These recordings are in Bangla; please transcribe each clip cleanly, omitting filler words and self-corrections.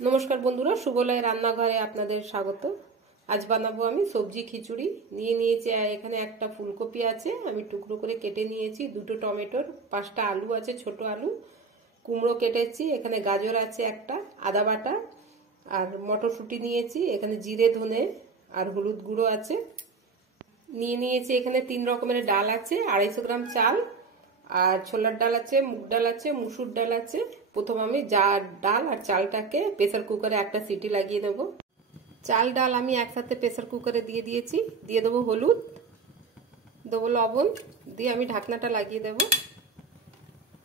নমস্কার বন্ধুরা, সুবলয় রান্নাঘরে আপনাদের স্বাগত। আজ বানাবো আমি সবজি খিচুড়ি। নিয়েছি এখানে একটা ফুলকপি আছে, আমি টুকরো করে কেটে নিয়েছি, দুটো টমেটোর, 5টা আলু আছে, ছোট আলু, কুমড়ো কেটেছি, এখানে গাজর আছে একটা, আদা বাটা আর মটরশুঁটি নিয়েছি, এখানে জিরে ধনে আর হলুদ গুঁড়ো আছে। নিয়েছি এখানে 3 রকমের ডাল আছে, 250 গ্রাম চাল আর ছোলার ডাল আছে, মুগ ডাল আছে, মুসুর ডাল আছে। প্রথম আমি ডাল আর চালটাকে প্রেসার কুকারে একটা সিটি লাগিয়ে দেবো। চাল ডাল আমি একসাথে প্রেসার কুকারে দিয়ে দিয়েছি। দিয়ে দেবো হলুদ, দেবো লবণ, দিয়ে আমি ঢাকনাটা লাগিয়ে দেবো।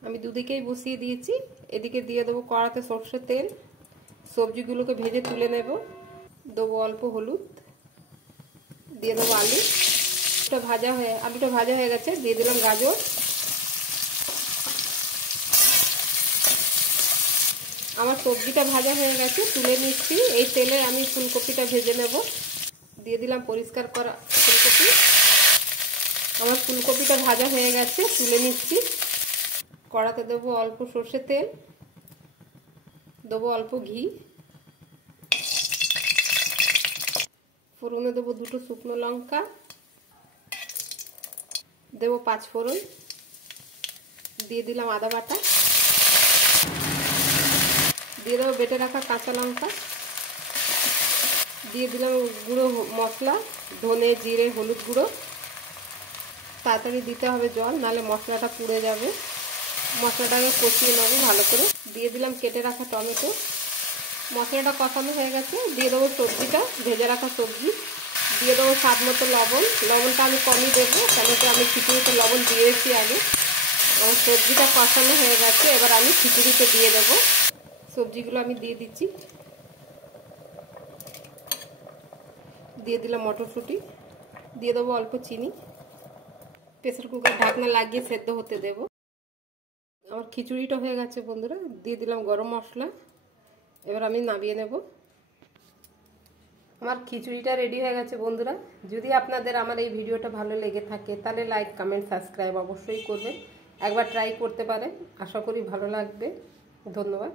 আমি দুদিকেই বসিয়ে দিয়েছি। এদিকে দিয়ে দেবো কড়াতে সরষের তেল, সবজিগুলোকে ভেজে তুলে নেব। দেবো অল্প হলুদ, দিয়ে দেবো আলুটা ভাজা হয়ে গেছে। দিয়ে দিলাম গাজর, আমার সবজিটা ভাজা হয়ে গেছে, তুলে নিচ্ছি। এই তেলে আমি ফুলকপিটা ভেজে নেব। দিয়ে দিলাম পরিষ্কার করা ফুলকপি। আমার ফুলকপিটা ভাজা হয়ে গেছে, তুলে নিচ্ছি। কড়াতে দেবো অল্প সর্ষের তেল, দেবো অল্প ঘি, ফোড়নে দেবো 2টো শুকনো লঙ্কা, দেবো 5 ফোড়ন, দিয়ে দিলাম আদা বাটা, দিয়ে দেবো বেটে রাখা কাঁচা লঙ্কা, দিয়ে দিলাম গুঁড়ো মশলা, ধনে জিরে হলুদ গুঁড়ো। তাড়াতাড়ি দিতে হবে জল, নাহলে মশলাটা পুড়ে যাবে। মশলাটাকে কষিয়ে নেবো ভালো করে। দিয়ে দিলাম কেটে রাখা টমেটো। মশলাটা কষানো হয়ে গেছে, দিয়ে দেবো সবজিটা, ভেজে রাখা সবজি। দিয়ে দেবো স্বাদ মতো লবণ। লবণটা আমি কমই দেবো, কেন কি আমি খিচুড়িতে লবণ দিয়েছি আগে। আমার সবজিটা কষানো হয়ে গেছে, এবার আমি খিচুড়িতে দিয়ে দেবো। সবজিগুলো আমি দিয়ে দিচ্ছি। দিয়ে দিলাম মটরশুঁটি, দিয়ে দেবো অল্প চিনি। প্রেসার কুকার ঢাকনা লাগিয়ে সেদ্ধ হতে দেব। আমার খিচুড়িটা হয়ে গেছে বন্ধুরা। দিয়ে দিলাম গরম মশলা, এবার আমি নামিয়ে নেব। আমার খিচুড়িটা রেডি হয়ে গেছে বন্ধুরা। যদি আপনাদের আমার এই ভিডিওটা ভালো লেগে থাকে তাহলে লাইক কমেন্ট সাবস্ক্রাইব অবশ্যই করবেন। একবার ট্রাই করতে পারেন, আশা করি ভালো লাগবে। ধন্যবাদ।